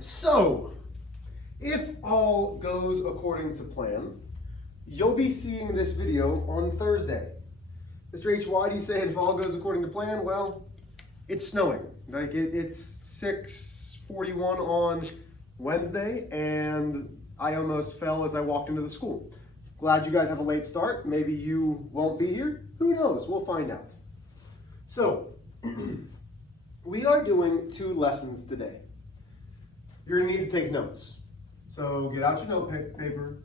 So, if all goes according to plan, you'll be seeing this video on Thursday. Mr. H, why do you say if all goes according to plan? Well, it's snowing. Like it's 6:41 on Wednesday, and I almost fell as I walked into the school. Glad you guys have a late start. Maybe you won't be here. Who knows? We'll find out. So, we are doing 2 lessons today. You're going to need to take notes. So get out your note paper.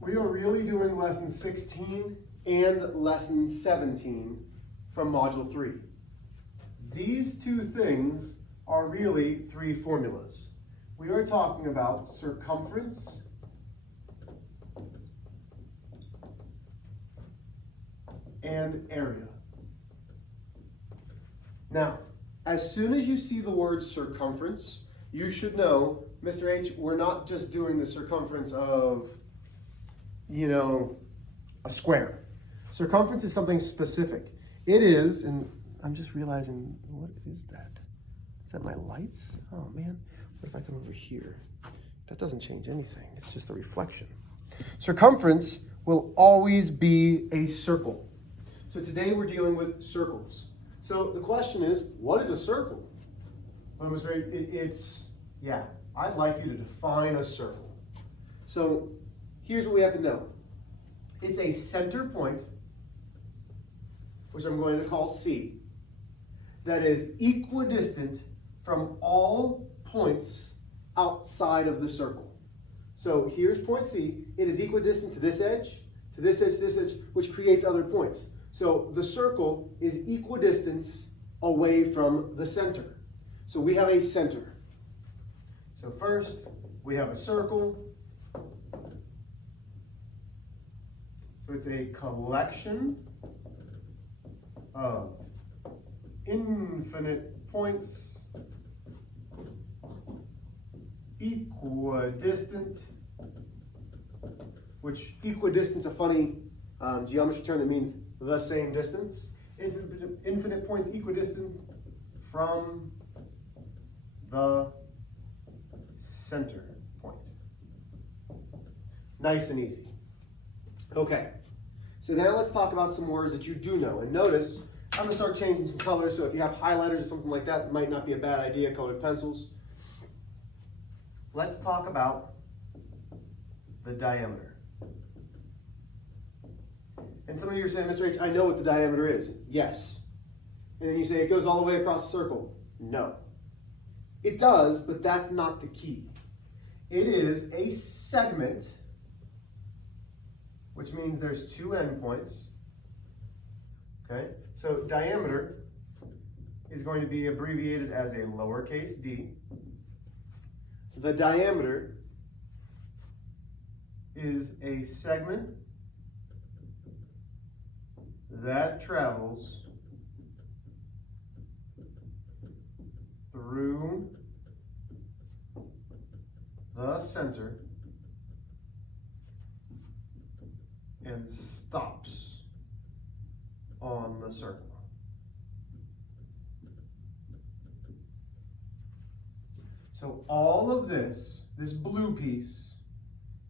We are really doing lesson 16 and lesson 17 from module 3. These 2 things are really 3 formulas. We are talking about circumference and area. Now, as soon as you see the word circumference, you should know, Mr. H, we're not just doing the circumference of, a square. Circumference is something specific. It is, and I'm just realizing, what is that? Is that my lights? Oh man, what if I come over here? That doesn't change anything, it's just a reflection. Circumference will always be a circle. So today we're dealing with circles. So the question is, what is a circle? Well, Mr. H, I'd like you to define a circle. So here's what we have to know. It's a center point, which I'm going to call C, that is equidistant from all points outside of the circle. So here's point C. It is equidistant to this edge, to this edge, to this edge, which creates other points. So the circle is equidistance away from the center. So we have a center. So first, we have a circle. So it's a collection of infinite points equidistant, which equidistance, a funny geometry term that means the same distance. Infinite points equidistant from the center point. Nice and easy. Okay, so now let's talk about some words that you do know. And notice, I'm going to start changing some colors, so if you have highlighters or something like that, it might not be a bad idea, colored pencils. Let's talk about the diameter. And some of you are saying, Mr. H, I know what the diameter is. Yes. And then you say it goes all the way across the circle. No. It does, but that's not the key. It is a segment, which means there's 2 endpoints. Okay? So diameter is going to be abbreviated as a lowercase d. The diameter is a segment that travels through the center and stops on the circle. So all of this blue piece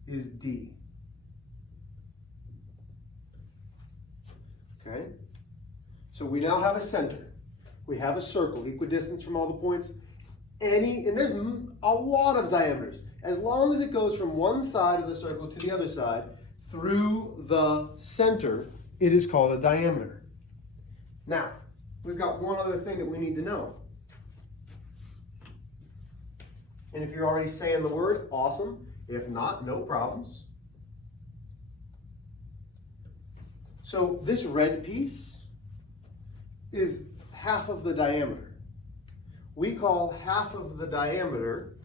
is D. Okay? So we now have a center. We have a circle, equidistance from all the points. And there's a lot of diameters. As long as it goes from one side of the circle to the other side through the center, it is called a diameter. Now, we've got one other thing that we need to know. And if you're already saying the word, awesome. If not, no problems. So this red piece is half of the diameter. We call half of the diameter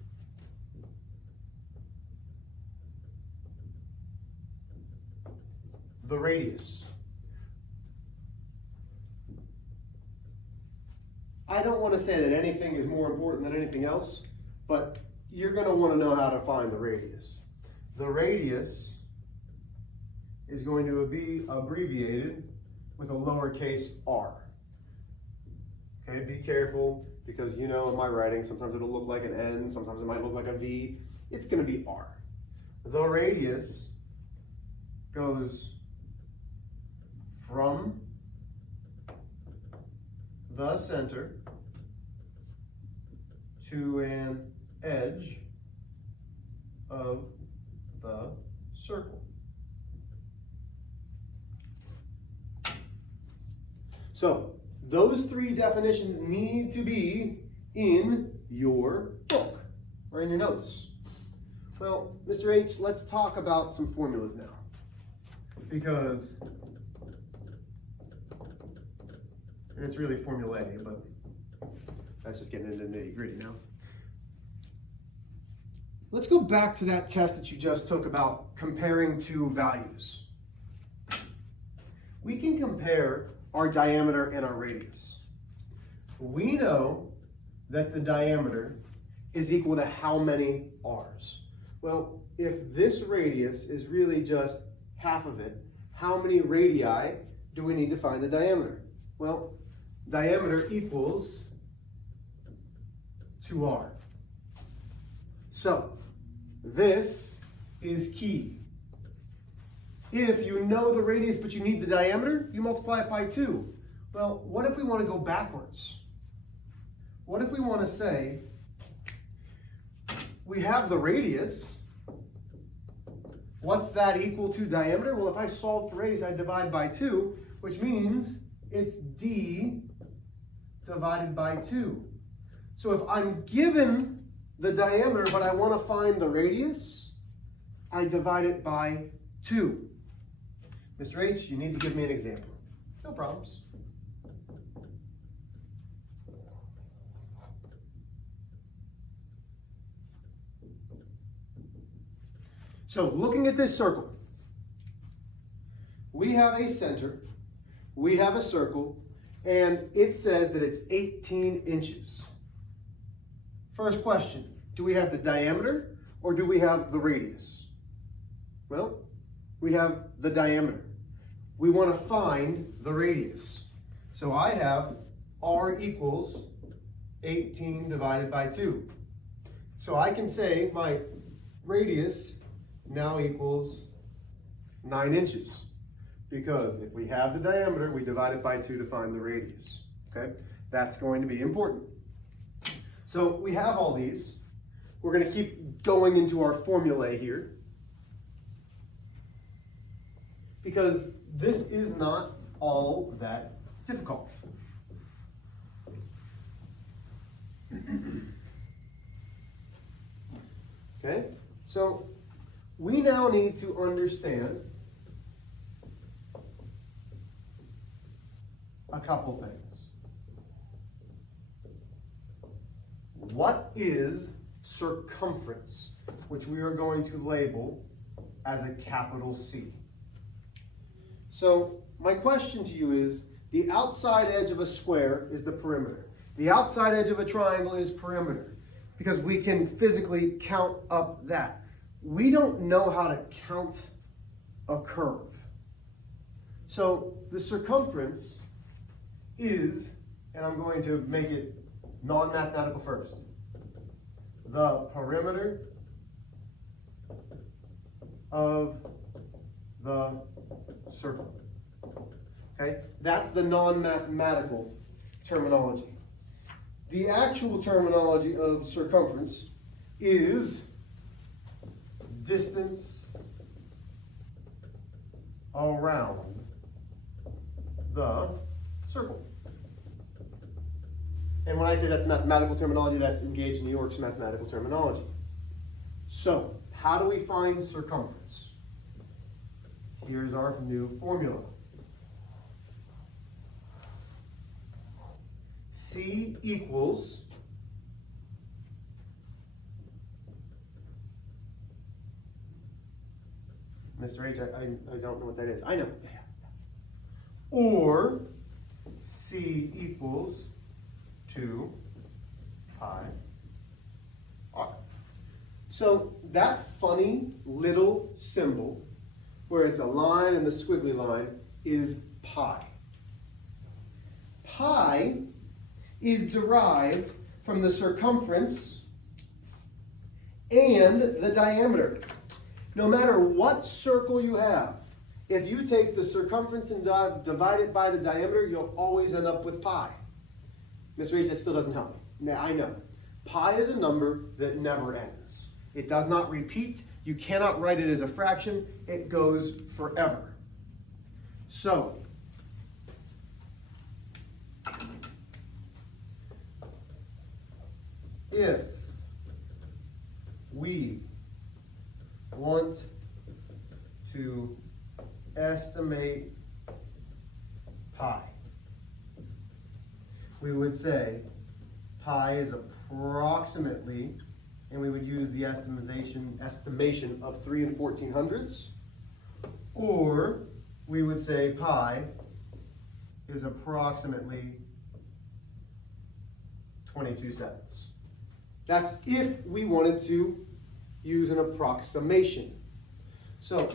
the radius. I don't want to say that anything is more important than anything else, but you're going to want to know how to find the radius. The radius is going to be abbreviated with a lowercase r. Okay, be careful because you know in my writing, sometimes it'll look like an N, sometimes it might look like a V. It's going to be R. The radius goes from the center to an edge of the circle. So those three definitions need to be in your book or in your notes. Well, Mr. H, let's talk about some formulas now. Because, and it's really formula A, but that's just getting into the nitty-gritty now. Let's go back to that test that you just took about comparing two values. We can compare our diameter and our radius. We know that the diameter is equal to how many r's? Well, if this radius is really just half of it, how many radii do we need to find the diameter? Well, diameter equals 2r. So, this is key. If you know the radius but you need the diameter, you multiply it by 2. Well, what if we want to go backwards? What if we want to say, we have the radius, what's that equal to diameter? Well, if I solve for radius, I divide by 2, which means it's d divided by 2. So if I'm given the diameter, but I want to find the radius, I divide it by 2. Mr. H, you need to give me an example. No problems. So looking at this circle, we have a center, we have a circle, and it says that it's 18 inches. First question, do we have the diameter or do we have the radius? Well, we have the diameter. We want to find the radius. So I have r equals 18 divided by 2. So I can say my radius now equals 9 inches. Because if we have the diameter, we divide it by 2 to find the radius. Okay? That's going to be important. So we have all these. We're going to keep going into our formulae here. Because this is not all that difficult. Okay? So we now need to understand a couple things. What is circumference, which we are going to label as a capital C? So my question to you is, the outside edge of a square is the perimeter. The outside edge of a triangle is perimeter, because we can physically count up that. We don't know how to count a curve. So the circumference is, and I'm going to make it non-mathematical first, the perimeter of the circle. Okay? That's the non-mathematical terminology. The actual terminology of circumference is distance around the circle. And when I say that's mathematical terminology, that's engaged New York's mathematical terminology. So, how do we find circumference? Here's our new formula. C equals Mr. H, I don't know what that is. I know. Or C equals 2 pi r. So that funny little symbol where it's a line and the squiggly line is pi. Pi is derived from the circumference and the diameter. No matter what circle you have, if you take the circumference and divide it by the diameter, you'll always end up with pi. Mr. H, that still doesn't help. Now, I know. Pi is a number that never ends. It does not repeat. You cannot write it as a fraction. It goes forever. So, if we want to estimate pi, we would say pi is approximately, and we would use the estimation of 3 1400ths, or we would say pi is approximately 22 sevenths. That's if we wanted to use an approximation. So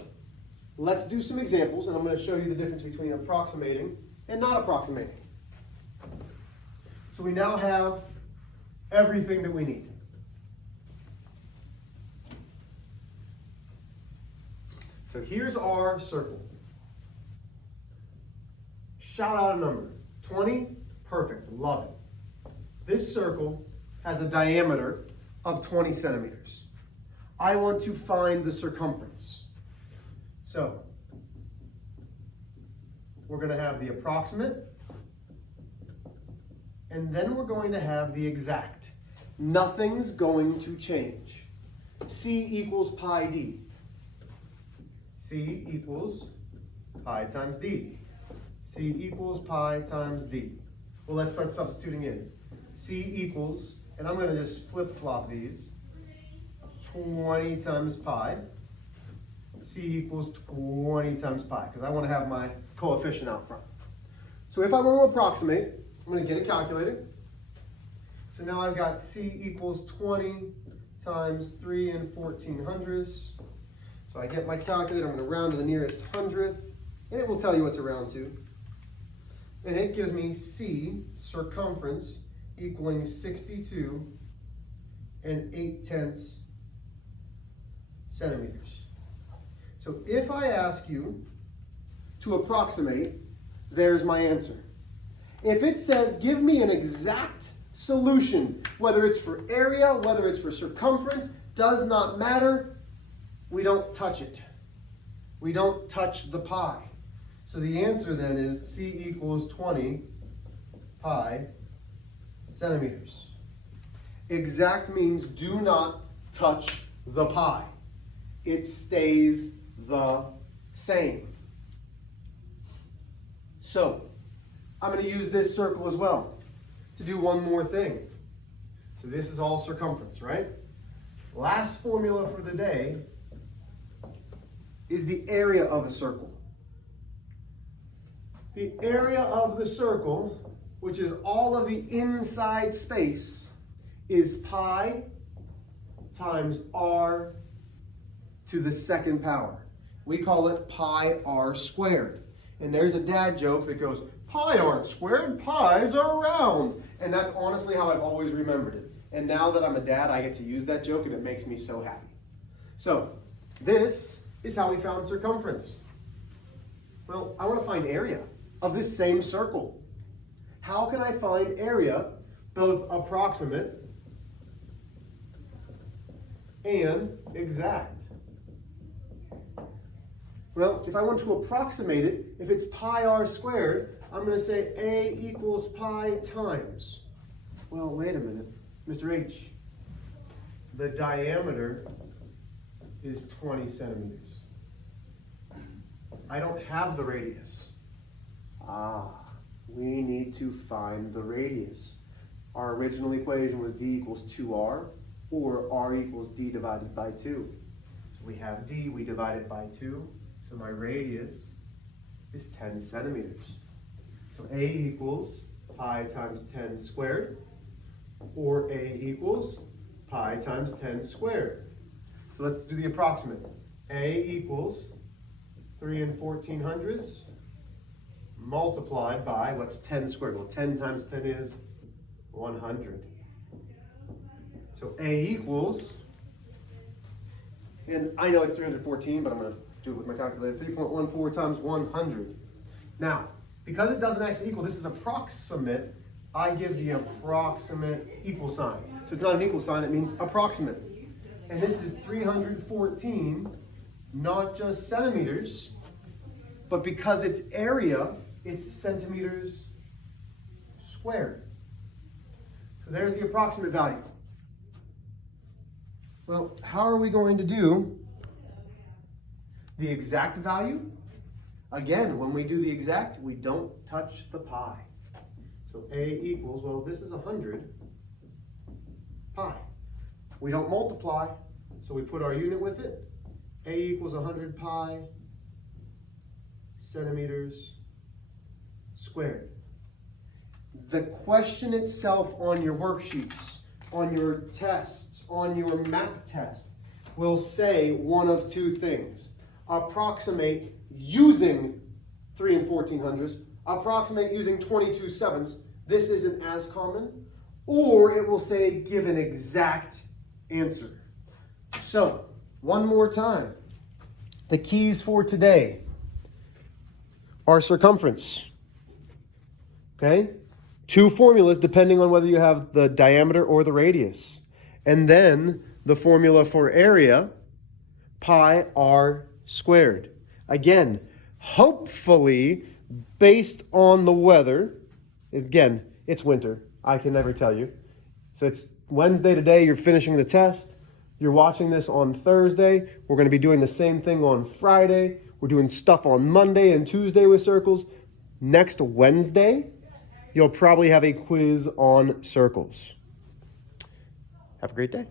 let's do some examples, and I'm going to show you the difference between approximating and not approximating. So we now have everything that we need. So here's our circle. Shout out a number. 20, perfect, love it. This circle has a diameter of 20 centimeters. I want to find the circumference. So we're going to have the approximate, and then we're going to have the exact. Nothing's going to change. C equals pi d. C equals pi times d. C equals pi times d. Well, let's start substituting in. C equals, and I'm going to just flip-flop these, 20 times pi. C equals 20 times pi, because I want to have my coefficient out front. So if I want to approximate, I'm going to get a calculator. So now I've got C equals 20 times 3 1400ths. So I get my calculator, I'm going to round to the nearest hundredth, and it will tell you what to round to. And it gives me C, circumference, equaling 62 8/10 centimeters. So if I ask you to approximate, there's my answer. If it says, give me an exact solution, whether it's for area, whether it's for circumference, does not matter, we don't touch it. We don't touch the pi. So the answer then is C equals 20 pi centimeters. Exact means do not touch the pi. It stays the same. So I'm going to use this circle as well to do one more thing. So this is all circumference, right? Last formula for the day is the area of a circle. The area of the circle, which is all of the inside space, is pi times r to the second power. We call it pi r squared. And there's a dad joke that goes, pi aren't squared, pies are round. And that's honestly how I've always remembered it. And now that I'm a dad, I get to use that joke, and it makes me so happy. So this is how we found circumference. Well, I want to find area of this same circle. How can I find area, both approximate and exact? Well, if I want to approximate it, if it's pi r squared, I'm going to say A equals pi times. Well, wait a minute. Mr. H, the diameter is 20 centimeters. I don't have the radius. We need to find the radius. Our original equation was d equals 2r, or r equals d divided by 2. So we have d, we divide it by 2. So my radius is 10 centimeters. So A equals pi times 10 squared, or A equals pi times 10 squared. So let's do the approximate. A equals 3 1400ths multiplied by, what's 10 squared? Well, 10 times 10 is 100. So A equals, and I know it's 314, but I'm going to do it with my calculator, 3.14 times 100. Now, because it doesn't actually equal, this is approximate, I give the approximate equal sign. So it's not an equal sign, it means approximate. And this is 314, not just centimeters, but because it's area, it's centimeters squared. So there's the approximate value. Well, how are we going to do the exact value? Again, when we do the exact, we don't touch the pi. So A equals, well, this is 100 pi. We don't multiply, so we put our unit with it. A equals 100 pi centimeters squared. The question itself on your worksheets, on your tests, on your map test, will say one of two things. Approximate using 3 and 1400ths, approximate using 22/7. This isn't as common. Or it will say give an exact answer. So, one more time. The keys for today are circumference. Okay? Two formulas depending on whether you have the diameter or the radius. And then the formula for area, pi r squared. Again, hopefully, based on the weather, again, it's winter. I can never tell you. So it's Wednesday today, you're finishing the test. You're watching this on Thursday. We're going to be doing the same thing on Friday. We're doing stuff on Monday and Tuesday with circles. Next Wednesday, you'll probably have a quiz on circles. Have a great day.